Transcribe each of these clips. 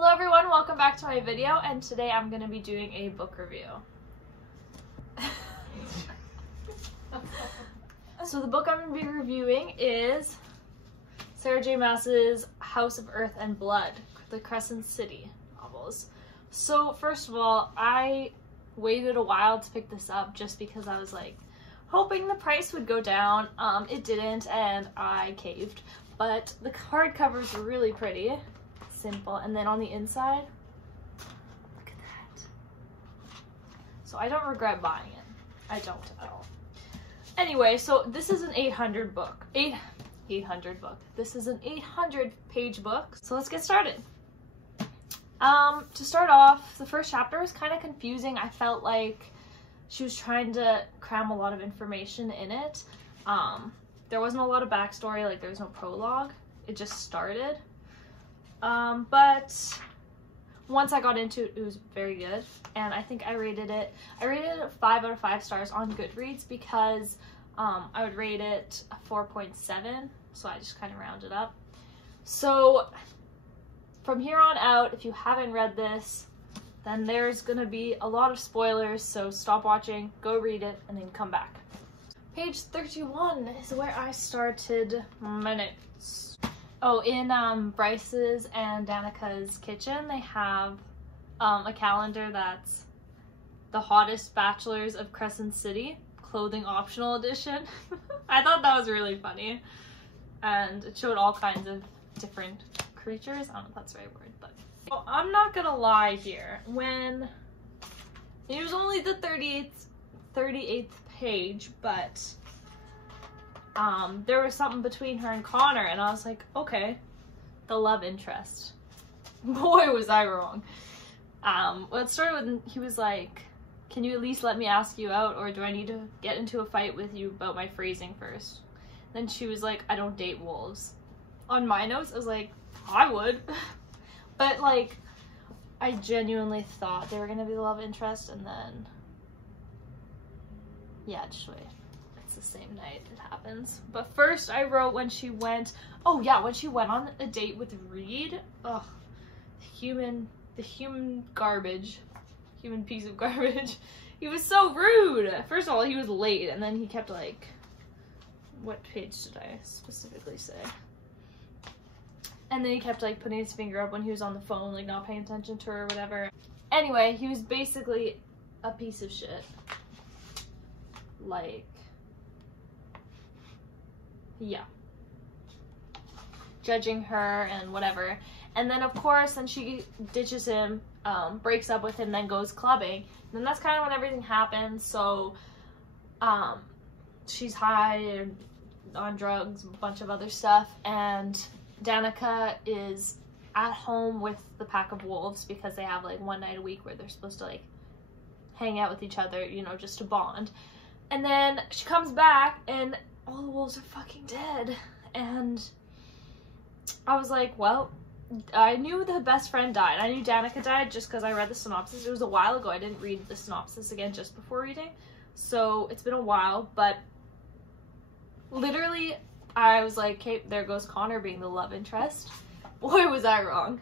Hello everyone, welcome back to my video, and today I'm going to be doing a book review. So the book I'm going to be reviewing is Sarah J. Maas's House of Earth and Blood, the Crescent City novels. So first of all, I waited a while to pick this up just because I was like hoping the price would go down. It didn't, and I caved. But the hardcovers are really pretty. Simple, and then on the inside, look at that. So I don't regret buying it. I don't at all. Anyway, so this is an 800 book. 800 book. This is an 800 page book. So let's get started. To start off, the first chapter was kind of confusing. I felt like she was trying to cram a lot of information in it. There wasn't a lot of backstory, like there was no prologue. It just started. But once I got into it, it was very good, and I think I rated it 5 out of 5 stars on Goodreads because I would rate it a 4.7, so I just kind of rounded up. So from here on out, if you haven't read this, then there's gonna be a lot of spoilers, so stop watching, go read it, and then come back. Page 31 is where I started my notes. Oh, in Bryce's and Danica's kitchen, they have a calendar that's the hottest bachelors of Crescent City, clothing optional edition. I thought that was really funny. And it showed all kinds of different creatures. I don't know if that's the right word, but... Well, I'm not gonna lie here. When... It was only the 38th page, but... there was something between her and Connor, and I was like, okay, the love interest. Boy, was I wrong. Well, it started when he was like, can you at least let me ask you out, or do I need to get into a fight with you about my phrasing first? Then she was like, I don't date wolves. On my notes, I was like, I would. But, like, I genuinely thought they were gonna be the love interest, and then... Yeah, just wait. The same night it happens. But first I wrote when she went, oh yeah, when she went on a date with Reed. Ugh, the human garbage, human piece of garbage. He was so rude. First of all, he was late, and then he kept like, what page did I specifically say? And then he kept like putting his finger up when he was on the phone, like not paying attention to her or whatever. Anyway, he was basically a piece of shit. Like, yeah, judging her and whatever. And then of course then she ditches him, breaks up with him, then goes clubbing, and then that's kind of when everything happens. So she's high and on drugs, a bunch of other stuff, and Danica is at home with the pack of wolves because they have like one night a week where they're supposed to like hang out with each other, you know, just to bond. And then she comes back and all the wolves are fucking dead, and I was like, well, I knew the best friend died. I knew Danica died just because I read the synopsis. It was a while ago. I didn't read the synopsis again just before reading, so it's been a while, but literally I was like, okay, there goes Connor being the love interest. Boy, was I wrong.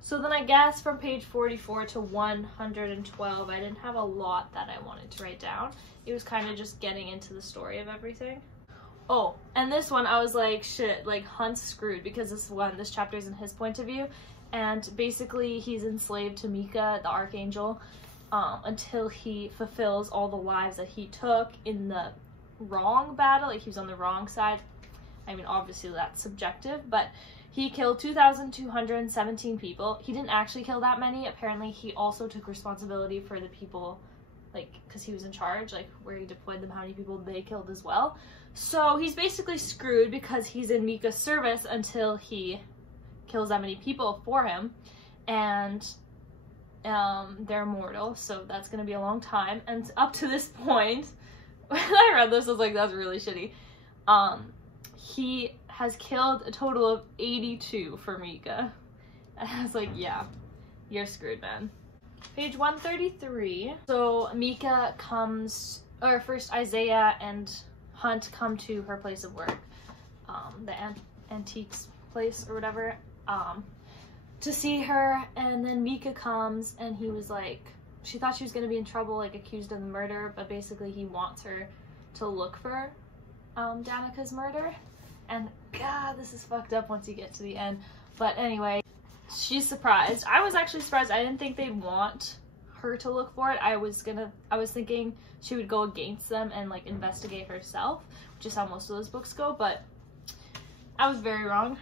So then I guess from page 44 to 112, I didn't have a lot that I wanted to write down. It was kind of just getting into the story of everything. Oh, and this one I was like, shit, like Hunt's screwed because this chapter is in his point of view, and basically he's enslaved to Mika, the Archangel, until he fulfills all the lives that he took in the wrong battle, like he was on the wrong side. I mean, obviously that's subjective, but he killed 2,217 people. He didn't actually kill that many. Apparently, he also took responsibility for the people, like, because he was in charge, like, where he deployed them, how many people they killed as well. So he's basically screwed because he's in Mika's service until he kills that many people for him. And they're immortal, so that's going to be a long time. And up to this point, when I read this, I was like, that's really shitty. He has killed a total of 82 for Mika. And I was like, yeah, you're screwed, man. Page 133. So Mika comes, or first Isaiah and Hunt come to her place of work, the antiques place or whatever. to see her, and then Mika comes, and he was like, she thought she was gonna be in trouble, like accused of the murder, but basically he wants her to look for Danica's murder. And God, this is fucked up once you get to the end. But anyway, she's surprised. I was actually surprised. I didn't think they'd want her to look for it. I was thinking she would go against them and like investigate herself, which is how most of those books go, but I was very wrong.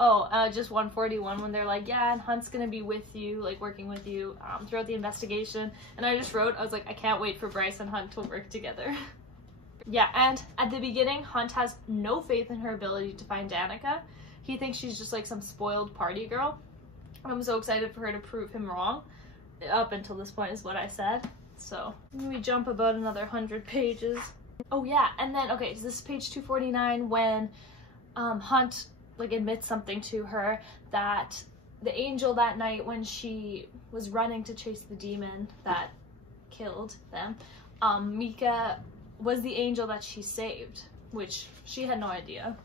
Oh, just 141 when they're like, yeah, and Hunt's gonna be with you, like working with you throughout the investigation. And I just wrote, I was like, I can't wait for Bryce and Hunt to work together. Yeah, and at the beginning, Hunt has no faith in her ability to find Danica. He thinks she's just like some spoiled party girl. I'm so excited for her to prove him wrong. Up until this point is what I said. So we jump about another 100 pages. Oh yeah, and then, okay, so this is page 249 when Hunt like admits something to her, that the angel that night when she was running to chase the demon that killed them, Mika was the angel that she saved, which she had no idea.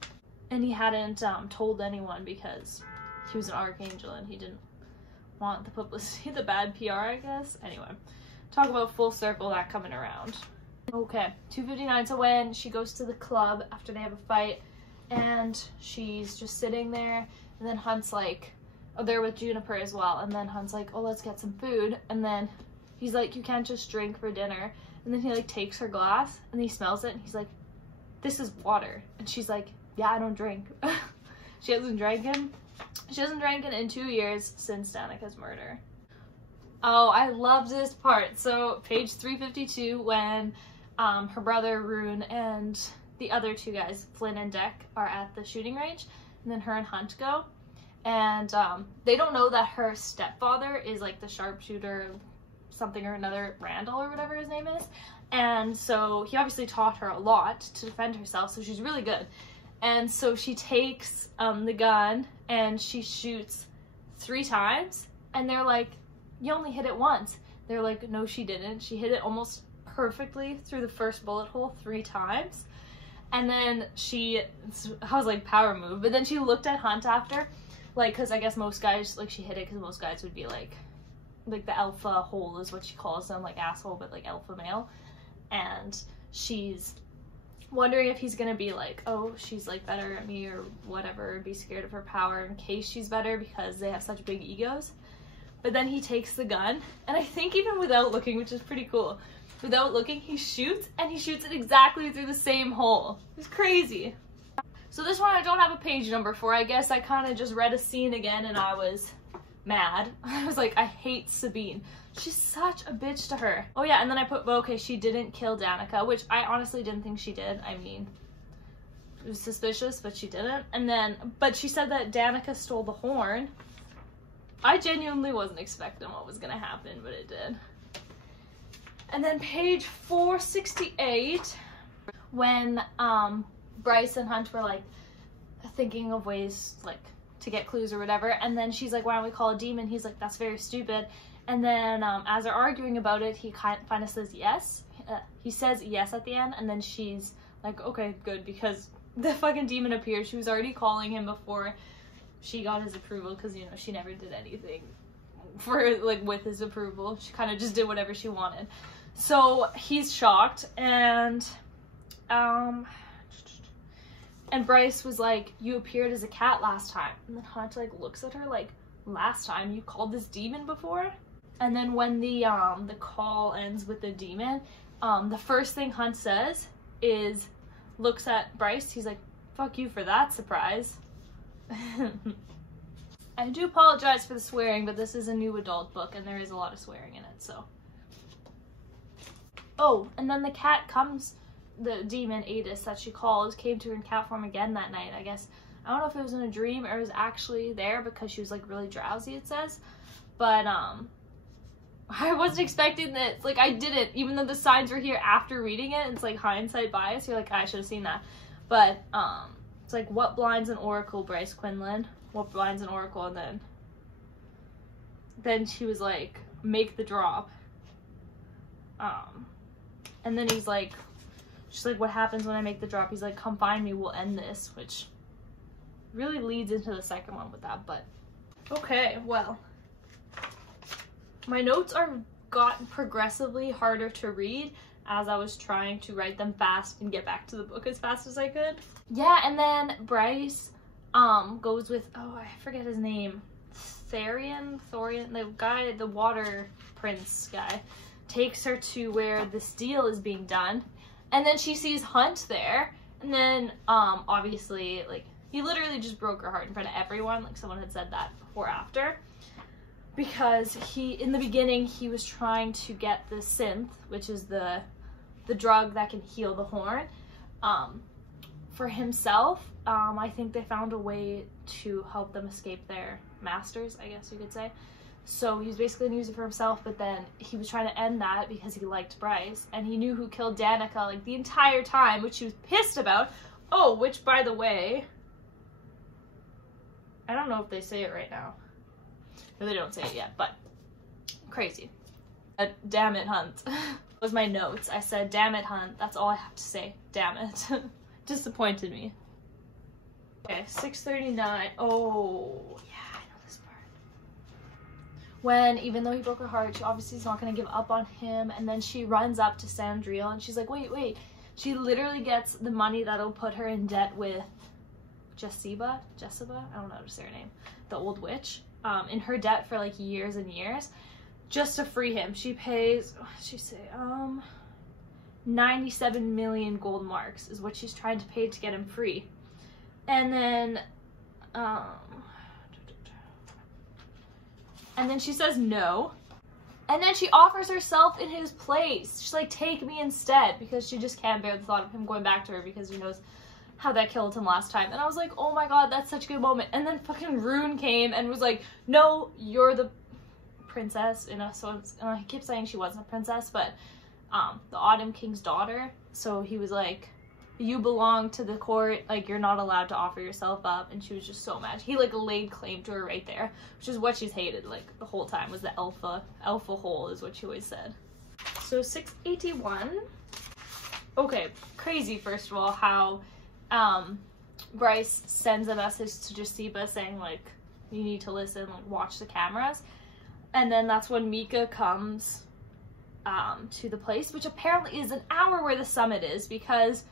And he hadn't told anyone because he was an archangel and he didn't want the publicity, the bad PR, I guess. Anyway, talk about full circle, that coming around. Okay, 259, so when she goes to the club after they have a fight, and she's just sitting there, and then Hunt's like, oh, they're with Juniper as well, and then Hunt's like, oh, let's get some food, and then he's like, you can't just drink for dinner, and then he like takes her glass, and he smells it, and he's like, this is water, and she's like, yeah, I don't drink. She hasn't drank in 2 years since Danica's murder. Oh, I love this part. So page 352 when her brother Rune and the other two guys, Flynn and Deck, are at the shooting range, and then her and Hunt go, and they don't know that her stepfather is like the sharpshooter something or another, Randall or whatever his name is, and so he obviously taught her a lot to defend herself, so she's really good. And so she takes the gun and she shoots 3 times, and they're like, you only hit it once. They're like, no, she didn't. She hit it almost perfectly through the first bullet hole 3 times. And then I was like, power move. But then she looked at Hunt after, like, because I guess most guys, like, she hit it because most guys would be like the alpha hole is what she calls them, like asshole, but like alpha male. And she's wondering if he's gonna be like, oh, she's like better at me or whatever, be scared of her power in case she's better because they have such big egos. But then he takes the gun, and I think even without looking, which is pretty cool, without looking, he shoots, and he shoots it exactly through the same hole. It's crazy. So this one I don't have a page number for. I guess I kind of just read a scene again and I was mad. I was like, I hate Sabine. She's such a bitch to her. Oh yeah, and then I put, well, okay, she didn't kill Danica, which I honestly didn't think she did. I mean, it was suspicious, but she didn't. And then, but she said that Danica stole the horn. I genuinely wasn't expecting what was gonna happen, but it did. And then page 468, when Bryce and Hunt were like thinking of ways like to get clues or whatever, and then she's like, why don't we call a demon? He's like, that's very stupid. And then as they're arguing about it, he kind of says yes. He says yes at the end, and then she's like, okay, good, because the fucking demon appeared. She was already calling him before she got his approval, because, you know, she never did anything for, like, with his approval. She kind of just did whatever she wanted. So he's shocked, and Bryce was like, you appeared as a cat last time. And then Hunt, like, looks at her like, last time? You called this demon before? And then when the call ends with the demon, the first thing Hunt says is, looks at Bryce, he's like, fuck you for that surprise. I do apologize for the swearing, but this is a new adult book and there is a lot of swearing in it, so. Oh, and then the cat comes, the demon Adis that she calls, came to her in cat form again that night, I guess. I don't know if it was in a dream or it was actually there because she was like really drowsy, it says. But I wasn't expecting that, like I didn't, even though the signs were here after reading it, it's like hindsight bias, you're like, I should have seen that. But it's like, what blinds an oracle, Bryce Quinlan? What blinds an oracle? And then she was like, make the drop. And then he's like, she's like, what happens when I make the drop? He's like, come find me, we'll end this, which really leads into the second one with that, but Okay, well, my notes are gotten progressively harder to read as I was trying to write them fast and get back to the book as fast as I could. Yeah, and then Bryce goes with, oh, I forget his name, Thorian, the guy, the water prince guy, takes her to where this deal is being done, and then she sees Hunt there, and then obviously, like, he literally just broke her heart in front of everyone, like someone had said that before or after, because in the beginning, he was trying to get the synth, which is the drug that can heal the horn, for himself. I think they found a way to help them escape their masters, I guess you could say. So he was basically going to use it for himself, but then he was trying to end that because he liked Bryce, and he knew who killed Danica, like, the entire time, which he was pissed about. Oh, which, by the way, I don't know if they say it right now. No, they don't say it yet, but crazy. Damn it, Hunt. Was my notes. I said, damn it, Hunt. That's all I have to say. Damn it. Disappointed me. Okay, 6:39. Oh, yeah, I know this part. When, even though he broke her heart, she obviously is not going to give up on him, and then she runs up to Sandriel, and she's like, wait. She literally gets the money that'll put her in debt with Jesiba? I don't know how to say her name. The old witch. In her debt for, like, years and years. Just to free him. She pays, what did she say? 97 million gold marks is what she's trying to pay to get him free. And then she says no. And then she offers herself in his place. She's like, take me instead, because she just can't bear the thought of him going back to her because she knows how that killed him last time. And I was like, oh my god, that's such a good moment. And then fucking Rune came and was like, no, you're the princess, so he keeps saying she wasn't a princess, but the Autumn King's daughter. So he was like, you belong to the court, like, you're not allowed to offer yourself up. And she was just so mad. He, like, laid claim to her right there, which is what she's hated, like, the whole time, was the alpha hole is what she always said. So 681. Okay, crazy, first of all, how Bryce sends a message to Jesiba saying, like, you need to listen, like, watch the cameras. And then that's when Mika comes to the place, which apparently is an hour where the summit is, because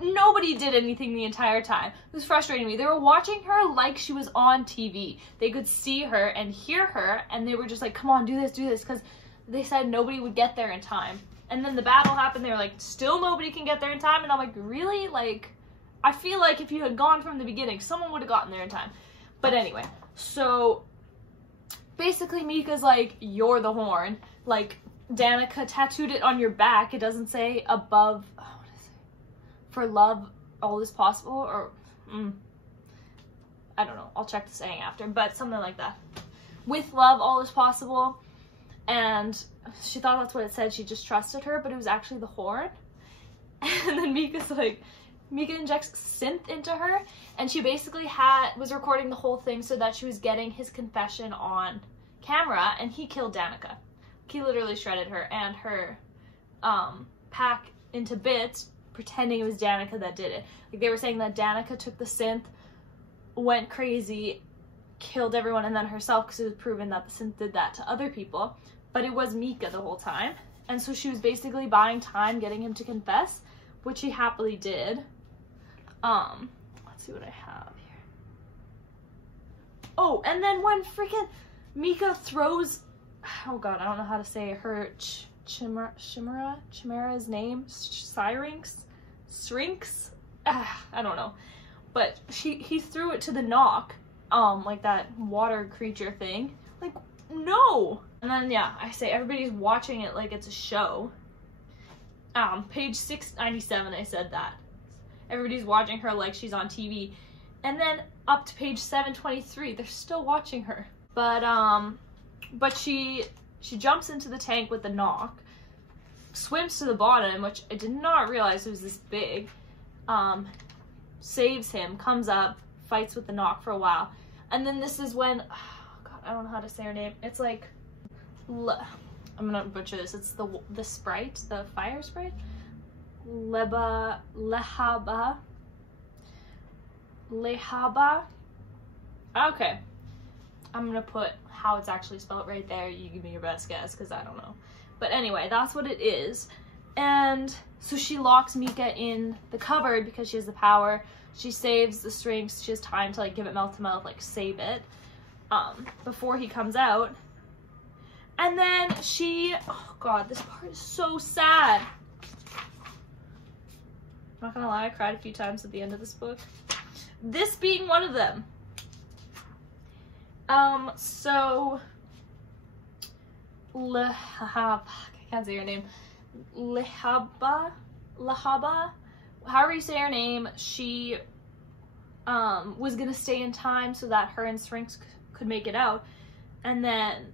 nobody did anything the entire time. It was frustrating me. They were watching her like she was on TV. They could see her and hear her, and they were just like, come on, do this, because they said nobody would get there in time. And then the battle happened, they were like, still nobody can get there in time, and I'm like, really? Like, I feel like if you had gone from the beginning, someone would have gotten there in time. But anyway, so basically Mika's like, you're the horn. Like, Danica tattooed it on your back. It doesn't say above, oh, what is it? For love, all is possible, or, I don't know. I'll check the saying after, but something like that. With love, all is possible. And she thought that's what it said. She just trusted her, but it was actually the horn. And then Mika's like, Mika injects synth into her, and she basically was recording the whole thing so that she was getting his confession on camera, and he killed Danica. He literally shredded her and her pack into bits, pretending it was Danica that did it. Like, they were saying that Danica took the synth, went crazy, killed everyone, and then herself, because it was proven that the synth did that to other people. But it was Mika the whole time. And so she was basically buying time, getting him to confess, which he happily did. Let's see what I have here. Oh, and then when freaking Mika throws, oh god, I don't know how to say her Chimera's name, Syrinx, I don't know, but he threw it to the knock, like that water creature thing, like, no. And then, yeah, I say everybody's watching it like it's a show. Page 697, I said that. Everybody's watching her like she's on TV. And then up to page 723, they're still watching her. But she jumps into the tank with the knock, swims to the bottom, which I did not realize it was this big, saves him, comes up, fights with the knock for a while. And then this is when, oh god, I don't know how to say her name. It's like, I'm gonna butcher this. It's the sprite, the fire sprite? Lehaba. Okay. I'm gonna put how it's actually spelled right there. You give me your best guess, because I don't know. But anyway, that's what it is. And so she locks Mika in the cupboard because she has the power. She saves the Sphinx. She has time to like give it mouth to mouth, like save it, before he comes out. And then she, oh god, this part is so sad. Not gonna lie, I cried a few times at the end of this book. This being one of them. So I can't say her name. Lehaba, however you say her name, she was gonna stay in time so that her and Sphinx could make it out. And then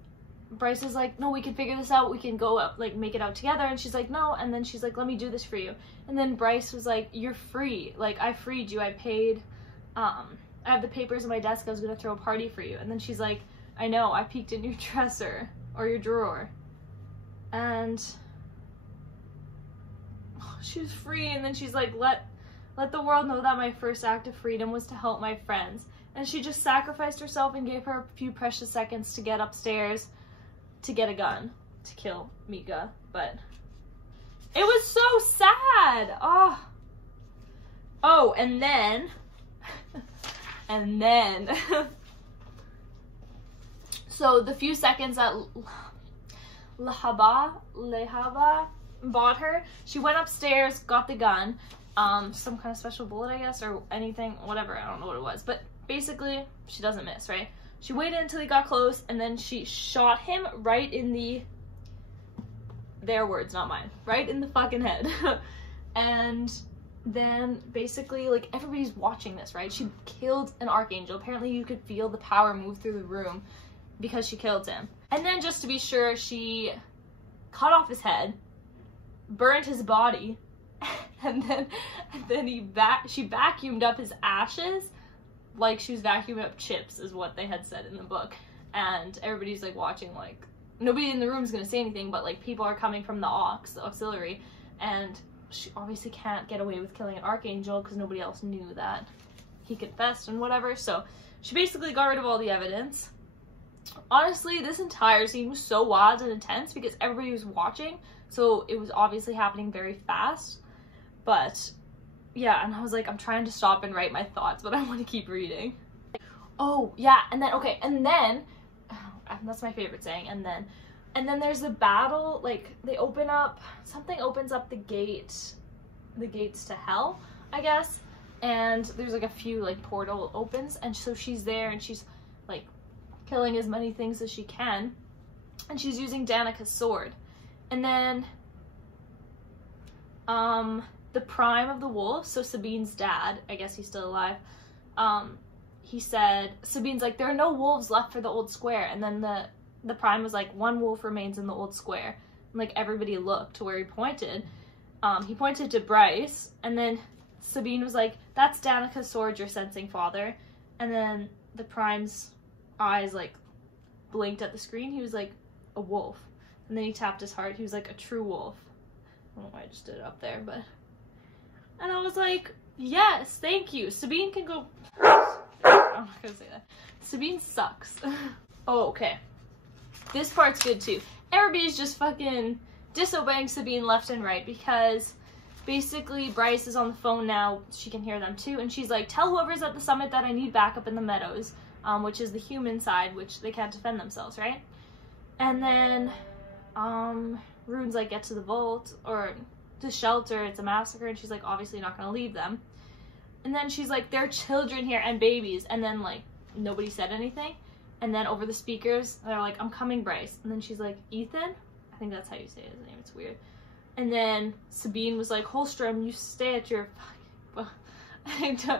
Bryce is like, no, we can figure this out, we can go up, like make it out together. And she's like, no. And then she's like, let me do this for you. And then Bryce was like, you're free, like I freed you, I paid, I have the papers on my desk, I was gonna throw a party for you. And then she's like, I know, I peeked in your dresser or your drawer, and she was free. And then she's like, let the world know that my first act of freedom was to help my friends. And she just sacrificed herself and gave her a few precious seconds to get upstairs to get a gun to kill Mika. But it was so sad. Oh, and then so the few seconds that Lehaba bought her, she went upstairs, got the gun, some kind of special bullet, I guess, or anything, whatever, I don't know what it was, but basically she doesn't miss, right? She waited until he got close, and then she shot him right in the, their words, not mine, right in the fucking head. And then basically, like, everybody's watching this, right? She killed an archangel. Apparently you could feel the power move through the room because she killed him. And then just to be sure, she cut off his head, burned his body, and then she vacuumed up his ashes like she was vacuuming up chips, is what they had said in the book. And everybody's like watching, like, nobody in the room is gonna say anything, but like people are coming from the auxiliary, and she obviously can't get away with killing an archangel because nobody else knew that he confessed and whatever. So she basically got rid of all the evidence. Honestly, this entire scene was so wild and intense because everybody was watching, so it was obviously happening very fast. But yeah, and I was like, I'm trying to stop and write my thoughts, but I want to keep reading. Oh yeah, and then that's my favorite saying. And then there's the battle, like they open up, something opens up the gates to hell, I guess, and there's like a few like portal opens, and so she's there and she's like killing as many things as she can, and she's using Danica's sword. And then the prime of the wolf, so Sabine's dad, I guess he's still alive, he said, Sabine's like, there are no wolves left for the old square. And then the prime was like, one wolf remains in the old square. And like everybody looked to where he pointed. He pointed to Bryce, and then Sabine was like, that's Danica's sword you're sensing, father. And then the prime's eyes like blinked at the screen. He was like, a wolf. And then he tapped his heart. He was like, a true wolf. I don't know why I just did it up there, but... And I was like, yes, thank you. Sabine can go... I'm not gonna say that. Sabine sucks. Oh, okay. This part's good too. Everybody's just fucking disobeying Sabine left and right because basically Bryce is on the phone now. She can hear them too. And she's like, tell whoever's at the summit that I need backup in the meadows, which is the human side, which they can't defend themselves, right? And then Rune's like, get to the vault or the shelter. It's a massacre. And she's like, obviously not gonna leave them. And then she's like, there are children here and babies. And then like nobody said anything. And then over the speakers, they're like, I'm coming, Bryce. And then she's like, Ethan? I think that's how you say his name. It's weird. And then Sabine was like, Holstrom, you stay at your...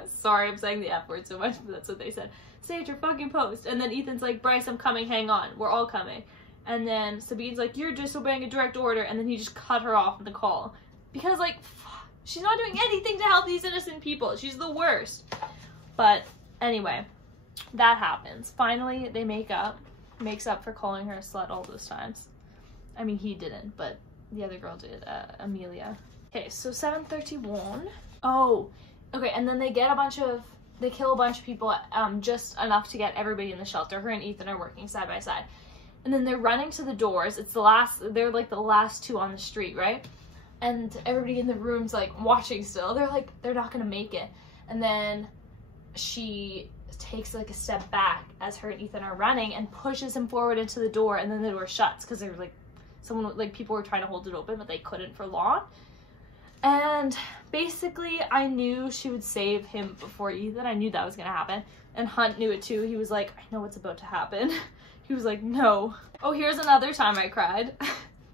Sorry, I'm saying the F word so much, but that's what they said. Stay at your fucking post. And then Ethan's like, Bryce, I'm coming, hang on. We're all coming. And then Sabine's like, you're disobeying a direct order. And then he just cut her off in the call. Because, like, she's not doing anything to help these innocent people. She's the worst. But anyway, that happens. Finally, they makes up for calling her a slut all those times. I mean, he didn't, but the other girl did, Amelia. Okay, so 7:31. Oh, okay, and then they get a bunch of they kill a bunch of people, just enough to get everybody in the shelter. Her and Ethan are working side by side. And then they're running to the doors. They're like the last two on the street, right? And everybody in the room's like watching still. They're like, they're not gonna make it. And then she takes like a step back as her and Ethan are running and pushes him forward into the door, and then the door shuts because there was like people were trying to hold it open, but they couldn't for long. And basically I knew she would save him before Ethan. I knew that was gonna happen. And Hunt knew it too. He was like, I know what's about to happen. He was like, no. Oh, here's another time I cried.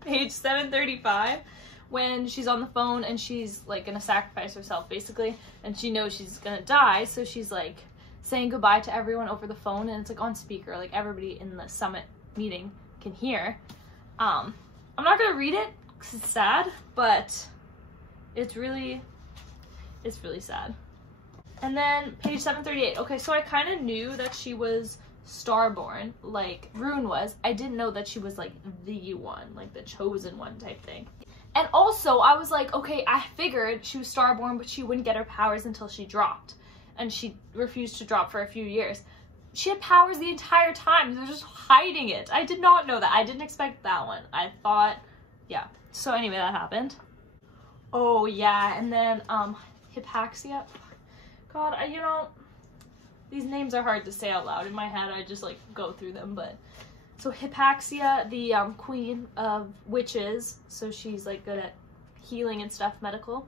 Page 735, when she's on the phone and she's like gonna sacrifice herself basically, and she knows she's gonna die, so she's like saying goodbye to everyone over the phone, and it's like on speaker, like everybody in the summit meeting can hear. I'm not gonna read it because it's sad, but it's really sad. And then page 738. Okay, so I kind of knew that she was Starborn, like Rune was. I didn't know that she was like the one, like the chosen one type thing. And also I was like, okay, I figured she was Starborn, but she wouldn't get her powers until she dropped. And she refused to drop for a few years. She had powers the entire time. They're just hiding it. I did not know that. I didn't expect that one. I thought, yeah. So anyway, that happened. Oh yeah, and then Hypaxia. God, you know, these names are hard to say out loud. In my head, I just like go through them, but so Hypaxia, the queen of witches, so she's like good at healing and stuff, medical.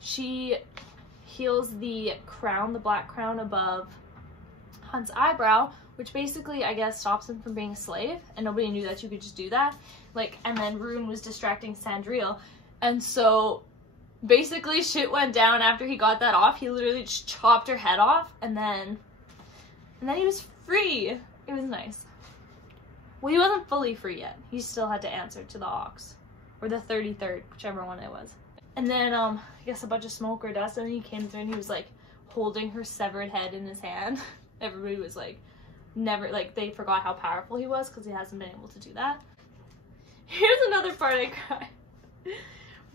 She heals the crown, the black crown above Hunt's eyebrow, which basically, I guess, stops him from being a slave, and nobody knew that you could just do that. Like, and then Rune was distracting Sandriel, and so basically shit went down after he got that off. He literally just chopped her head off, and then he was free. It was nice. Well, he wasn't fully free yet. He still had to answer to the Ox, or the 33rd, whichever one it was. And then, I guess a bunch of smoke or dust, and he came through and he was like holding her severed head in his hand. Everybody was like, they forgot how powerful he was because he hasn't been able to do that. Here's another part I cried.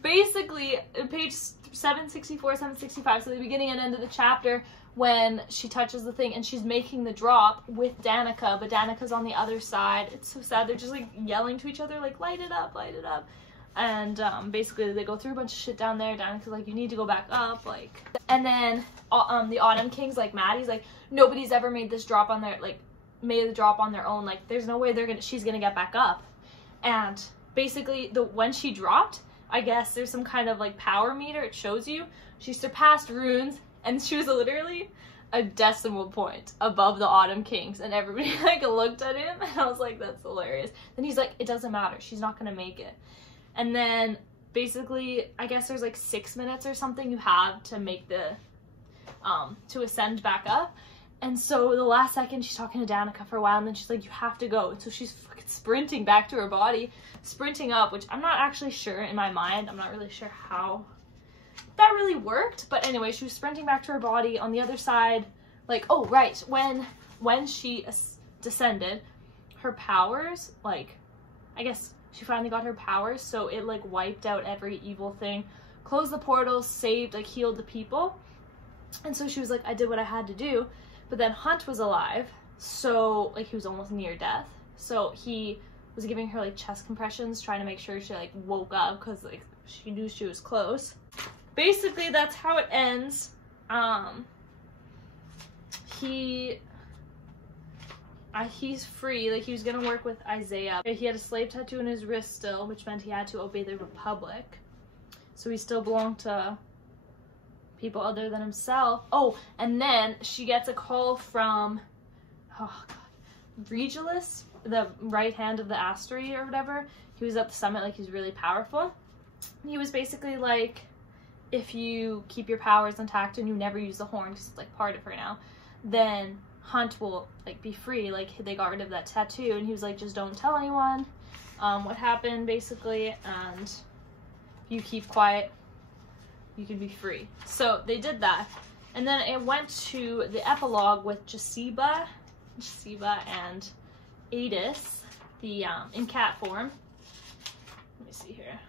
Basically, page 764, 765, so the beginning and end of the chapter, when she touches the thing and she's making the drop with Danica, but Danica's on the other side. It's so sad. They're just like yelling to each other, like, light it up, light it up. And basically they go through a bunch of shit down there. Danica's like, you need to go back up, like. And then the Autumn Kings, like Maddie's like, nobody's ever made this drop on their, like, made the drop on their own. Like, there's no way she's gonna get back up. And basically, when she dropped, I guess there's some kind of like power meter. It shows you she surpassed Rune's, and she was literally a decimal point above the Autumn Kings, and everybody like looked at him, and I was like, that's hilarious. Then he's like, it doesn't matter, she's not gonna make it. And then basically, I guess there's like 6 minutes or something you have to make the to ascend back up. And so the last second, she's talking to Danica for a while, and then she's like, you have to go. And so she's fucking sprinting back to her body, sprinting up, which I'm not actually sure in my mind. I'm not really sure how that really worked. But anyway, she was sprinting back to her body. On the other side, like, oh, right, when she descended, her powers, like, I guess she finally got her powers, so it, like, wiped out every evil thing, closed the portals, saved, like, healed the people. And so she was like, I did what I had to do. But then Hunt was alive, so, like, he was almost near death. So he was giving her, like, chest compressions, trying to make sure she, like, woke up, because, like, she knew she was close. Basically, that's how it ends. He's free. Like, he was gonna work with Isaiah. He had a slave tattoo on his wrist still, which meant he had to obey the Republic. So he still belonged to people other than himself. Oh, and then she gets a call from, oh god, Regalis, the right hand of the Astery or whatever. He was at the summit, like, he's really powerful. He was basically like, if you keep your powers intact and you never use the horn, because it's like part of her now, then Hunt will, like, be free. Like, they got rid of that tattoo, and he was like, just don't tell anyone what happened, basically, and you keep quiet, you can be free. So they did that, and then it went to the epilogue with Jasiba and Adis, the in cat form. Let me see here.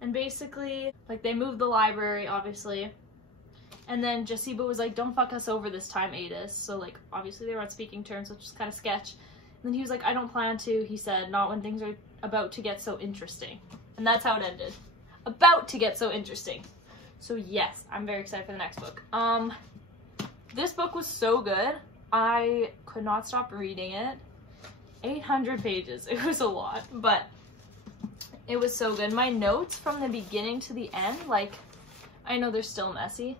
And basically, like, they moved the library, obviously, And then Jasiba was like, don't fuck us over this time, Adis. So like, obviously they were on speaking terms, which is kind of sketch. And then he was like, I don't plan to. He said, not when things are about to get so interesting. And that's how it ended. About to get so interesting. So yes, I'm very excited for the next book. This book was so good. I could not stop reading it. 800 pages. It was a lot, but it was so good. My notes from the beginning to the end, like, I know they're still messy,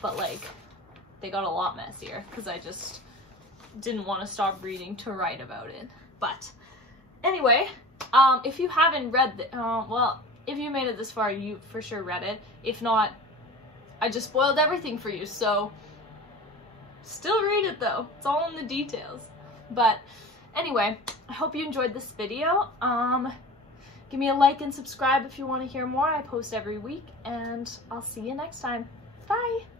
but like, they got a lot messier because I just didn't want to stop reading to write about it. But anyway, if you haven't read well, if you made it this far, you for sure read it. If not, I just spoiled everything for you, so still read it though. It's all in the details. But anyway, I hope you enjoyed this video. Give me a like and subscribe if you want to hear more. I post every week, and I'll see you next time. Bye!